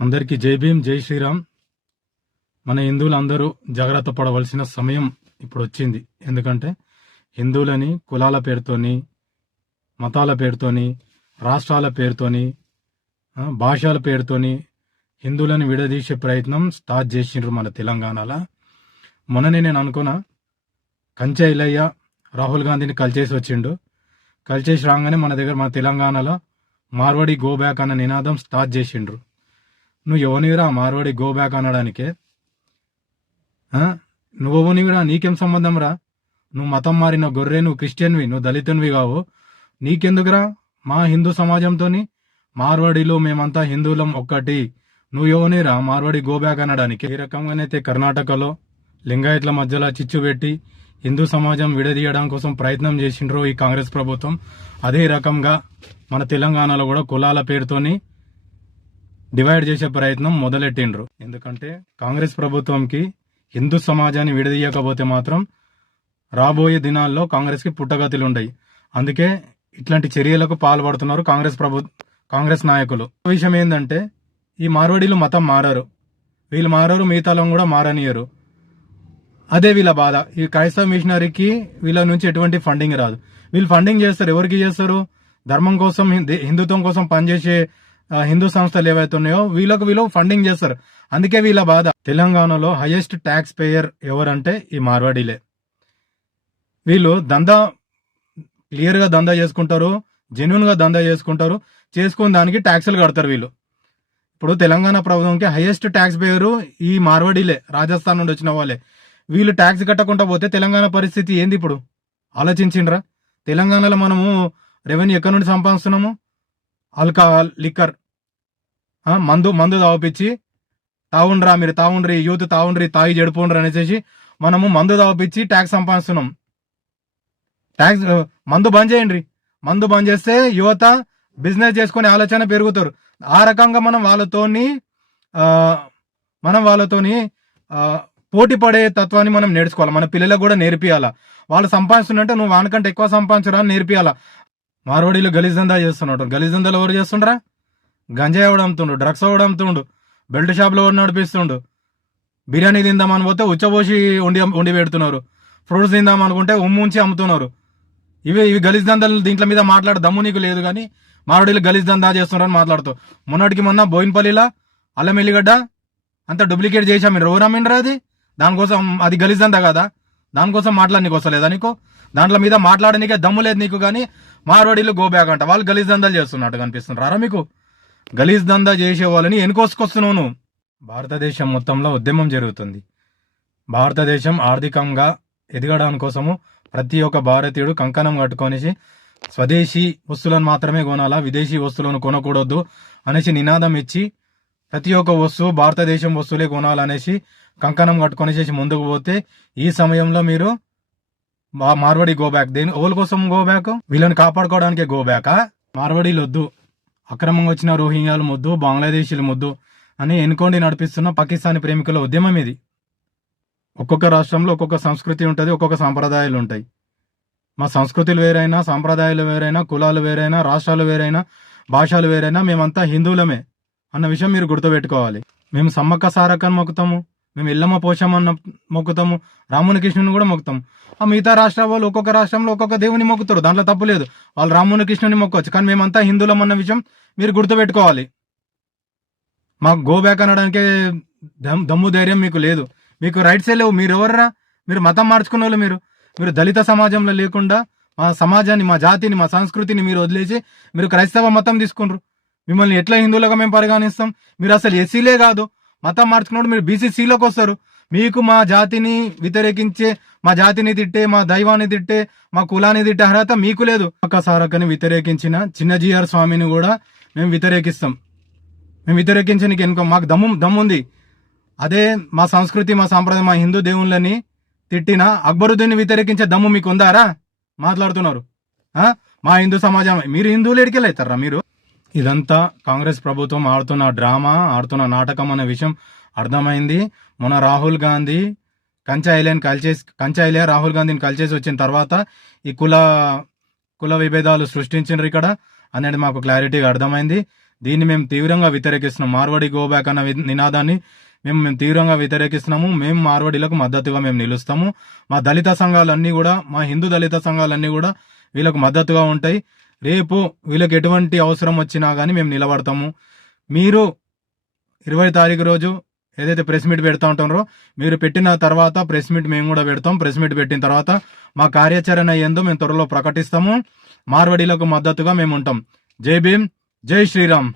అందరికీ జై భీమ్ జై శ్రీరామ్. మన హిందువులందరూ జాగ్రత్త పడవలసిన సమయం ఇప్పుడు వచ్చింది. ఎందుకంటే హిందువులని కులాల పేరుతోని మతాల పేరుతోని రాష్ట్రాల పేరుతోని భాషల పేరుతోని హిందువులను విడదీసే ప్రయత్నం స్టార్ట్ చేసిండ్రు మన తెలంగాణలో. మొన్ననే నేను అనుకున్నా కంచె ఇలయ్య రాహుల్ గాంధీని కలిచేసి వచ్చిండు. కలిచేసి రాగానే మన దగ్గర మన తెలంగాణలో మార్వాడి గో బ్యాక్ అన్న నినాదం స్టార్ట్ చేసిండ్రు. నువ్వు ఎవనివిరా మార్వాడి గో బ్యాక్ అనడానికే. నువ్వు ఎవనివిరా నీకేం సంబంధం రా? నువ్వు మతం మారిన గొర్రె నువ్వు క్రిస్టియన్వి నువ్వు దళితునివి కావు. నీకెందుకురా? మా హిందూ సమాజంతోని మార్వాడిలో మేమంతా హిందువులం ఒక్కటి. నువ్వు ఎవనిరా మార్వాడి గో బ్యాక్ అనడానికి. ఈ రకంగానైతే కర్ణాటకలో లింగాయట్ల మధ్యలో చిచ్చు పెట్టి హిందూ సమాజం విడదీయడం కోసం ప్రయత్నం చేసిండ్రు ఈ కాంగ్రెస్ ప్రభుత్వం. అదే రకంగా మన తెలంగాణలో కూడా కులాల పేరుతోని డివైడ్ చేసే ప్రయత్నం మొదలెట్టిండ్రు. ఎందుకంటే కాంగ్రెస్ ప్రభుత్వంకి హిందూ సమాజాన్ని విడదీయకపోతే మాత్రం రాబోయే దినాల్లో కాంగ్రెస్కి పుట్టగతులు ఉండయి అందుకే ఇట్లాంటి చర్యలకు పాల్పడుతున్నారు కాంగ్రెస్ ప్రభు కాంగ్రెస్ నాయకులు. విషయం ఏంటంటే ఈ మార్వడీలు మతం మారారు. వీళ్ళు మారరు మిగతాలో కూడా మారనియరు. అదే వీళ్ళ బాధ. ఈ క్రైస్తవ మిషనరీకి వీళ్ళ నుంచి ఎటువంటి ఫండింగ్ రాదు. వీళ్ళు ఫండింగ్ చేస్తారు. ఎవరికి చేస్తారు? ధర్మం కోసం హిందుత్వం కోసం పనిచేసే హిందూ సంస్థలు ఏవైతే ఉన్నాయో వీళ్ళకు వీళ్ళు ఫండింగ్ చేస్తారు. అందుకే వీళ్ళ బాధ. తెలంగాణలో హైయెస్ట్ ట్యాక్స్ పేయర్ ఎవరంటే ఈ మార్వాడీలే. వీళ్ళు దందా క్లియర్గా దందా చేసుకుంటారు జెన్యున్గా దందా చేసుకుంటారు చేసుకున్న దానికి ట్యాక్సులు కడతారు వీళ్ళు. ఇప్పుడు తెలంగాణ ప్రభుత్వంకి హైయెస్ట్ ట్యాక్స్ పేయరు ఈ మార్వాడీలే రాజస్థాన్ నుండి వచ్చిన వాళ్ళే. వీళ్ళు ట్యాక్స్ కట్టకుండా పోతే తెలంగాణ పరిస్థితి ఏంది ఇప్పుడు? ఆలోచించిండ్రా? తెలంగాణలో మనము రెవెన్యూ ఎక్కడి నుండి సంపాదిస్తున్నాము? ఆల్కహాల్ లిక్కర్ మందు మందు తాగిపించి తాగుండ్రా మీరు తాగుండ్రి యూత్ తాగుండ్రి తాగి చెడిపోండ్రి అనేసి మనము మందు తాగిపించి ట్యాక్స్ సంపాదిస్తున్నాం. ట్యాక్స్ మందు బంద్ చేయండి. మందు బంద్ చేస్తే యువత బిజినెస్ చేసుకునే ఆలోచన పెరుగుతారు. ఆ రకంగా మనం వాళ్ళతోని మనం వాళ్ళతోని పోటీ పడే తత్వాన్ని మనం నేర్చుకోవాలి. మన పిల్లలకు కూడా నేర్పియాలా? వాళ్ళు సంపాదిస్తుంటే నువ్వు వానికంటే ఎక్కువ సంపాదించరా అని నేర్పియాలా? మార్వడీలు గలీజ్ దందా చేస్తున్నాడు గలీజ్ దందాలు ఎవరు చేస్తుండ్రా? గంజాయి ఎవడు అమ్ముతుండు? డ్రగ్స్ ఎవడు అమ్ముతుండు? బెల్ట్ షాప్లో ఎవడు నడిపిస్తుండు? బిర్యానీ తిందామని పోతే ఉచ్చబోసి ఉండి ఉండి పెడుతున్నారు. ఫ్రూట్స్ తిందాం అనుకుంటే ఉమ్ము ఉంచి అమ్ముతున్నారు. ఇవి ఇవి గలీజ్ దందాలు మీద మాట్లాడే దమ్ము నీకు లేదు కానీ మారడీలు గలీజ్ దందా చేస్తున్నారని మాట్లాడుతూ. మొన్నటికి మొన్న బోయినపల్లిలా అల్లం ఎల్లిగడ్డ అంతా డూప్లికేట్ చేశాం. మీరు ఎవరు అమ్మిండ్రా అది? దానికోసం అది గలీజ్ దందా కదా? దానికోసం మాట్లాడనీకి వస్తలేదా నీకు? దాంట్లో మీద మాట్లాడనీకే దమ్ము లేదు నీకు కానీ మార్వాడీలు గోబ్యాగ్ అంట వాళ్ళు గలీజ్ దందాలు చేస్తున్నట్టు కనిపిస్తున్నారా మీకు. గలీజ్ దందా చేసే వాళ్ళని ఎన్నుకోసుకొస్తున్నావు నువ్వు. భారతదేశం మొత్తంలో ఉద్యమం జరుగుతుంది. భారతదేశం ఆర్థికంగా ఎదగడం కోసము ప్రతి ఒక్క భారతీయుడు కంకణం కట్టుకొనేసి స్వదేశీ వస్తువులను మాత్రమే కొనాలా విదేశీ వస్తువులను కొనకూడదు అనేసి నినాదం ఇచ్చి ప్రతి ఒక్క వస్తువు భారతదేశం వస్తువులే కొనాలనేసి కంకణం కట్టుకొనేసి ముందుకు పోతే ఈ సమయంలో మీరు మార్వడి గో బ్యాక్ దేని ఓల్ కోసం గో బ్యాక్ వీళ్ళని కాపాడుకోవడానికే గో బ్యాకా మార్వడీలు వద్దు. అక్రమంగా వచ్చిన రోహింగ్యాలు ముద్దు బంగ్లాదేశీలు ముద్దు అని ఎన్నుకోండి నడిపిస్తున్న పాకిస్తానీ ప్రేమికుల ఉద్యమం ఇది. ఒక్కొక్క రాష్ట్రంలో ఒక్కొక్క సంస్కృతి ఉంటుంది ఒక్కొక్క సాంప్రదాయాలు ఉంటాయి. మా సంస్కృతులు వేరైనా సాంప్రదాయాలు వేరైనా కులాలు వేరైనా రాష్ట్రాలు వేరైనా భాషలు వేరైనా మేమంతా హిందువులమే అన్న విషయం మీరు గుర్తుపెట్టుకోవాలి. మేము సమ్మక్క సారక్కని మొక్కుతాము మేము ఎల్లమ్మ పోషమ్మన్న మొక్కుతాము రాముని కృష్ణుని కూడా మొక్కుతాము. ఆ మిగతా రాష్ట్ర వాళ్ళు ఒక్కొక్క రాష్ట్రంలో ఒక్కొక్క దేవుని మొక్కుతారు దాంట్లో తప్పు లేదు. వాళ్ళు రాముని కృష్ణుని మొక్కొచ్చు కానీ మేమంతా హిందువులం అన్న విషయం మీరు గుర్తుపెట్టుకోవాలి. మాకు గో బ్యాక్ అనడానికే దమ్- దమ్ము ధైర్యం మీకు లేదు. మీకు రైట్సే లేవు. మీరు ఎవర్రా? మీరు మతం మార్చుకున్న వాళ్ళు మీరు. మీరు దళిత సమాజంలో లేకుండా మా సమాజాన్ని మా జాతిని మా సంస్కృతిని మీరు వదిలేసి మీరు క్రైస్తవ మతం తీసుకుండ్రు. మిమ్మల్ని ఎట్లా హిందువులుగా మేము పరిగణిస్తాం? మీరు అసలు ఎస్సీలే కాదు. మతం మార్చుకున్నప్పుడు మీరు బీసీసీలోకి వస్తారు. మీకు మా జాతిని వ్యతిరేకించే మా జాతిని తిట్టే మా దైవాన్ని తిట్టే మా కులాన్ని తిట్టే అర్హత మీకు లేదు. సారకని వ్యతిరేకించిన చిన్నజీఆర్ స్వామిని కూడా మేము వ్యతిరేకిస్తాం. మేము వ్యతిరేకించడానికి ఎన్నుకో మాకు దమ్ము దమ్ముంది. అదే మా సంస్కృతి మా సాంప్రదాయం మా హిందూ దేవుళ్ళని తిట్టిన అక్బరుద్దీన్ని వ్యతిరేకించే దమ్ము మీకు ఉందారా? మాట్లాడుతున్నారు. మా హిందూ సమాజం మీరు హిందువులు ఎడికెళ్ళవుతారా మీరు? ఇదంతా కాంగ్రెస్ ప్రభుత్వం ఆడుతున్న డ్రామా ఆడుతున్న నాటకం అనే విషయం అర్థమైంది. మొన్న రాహుల్ గాంధీ కంచాయిలేని కలిచేసి కంచా రాహుల్ గాంధీని కలిచేసి వచ్చిన తర్వాత ఈ కుల కుల విభేదాలు సృష్టించారు ఇక్కడ అనేది మాకు క్లారిటీగా అర్థమైంది. దీన్ని మేము తీవ్రంగా వ్యతిరేకిస్తున్నాం. మార్వడి గోబ్యాక్ అన్న నినాదాన్ని మేము మేము తీవ్రంగా వ్యతిరేకిస్తున్నాము. మేము మార్వడీలకు మద్దతుగా మేము నిలుస్తాము. మా దళిత సంఘాలన్నీ కూడా మా హిందూ దళిత సంఘాలన్నీ కూడా వీళ్ళకు మద్దతుగా ఉంటాయి. రేపు వీళ్ళకి ఎటువంటి అవసరం వచ్చినా కానీ మేము నిలబడతాము. మీరు ఇరవై తారీఖు రోజు ఏదైతే ప్రెస్ మీట్ పెడతా ఉంటారో మీరు పెట్టిన తర్వాత ప్రెస్ మీట్ మేము కూడా పెడతాం. ప్రెస్ మీట్ పెట్టిన తర్వాత మా కార్యాచరణ ఏందో మేము త్వరలో ప్రకటిస్తాము. మార్వడీలకు మద్దతుగా మేము ఉంటాం. జై భీమ్ జై శ్రీరామ్.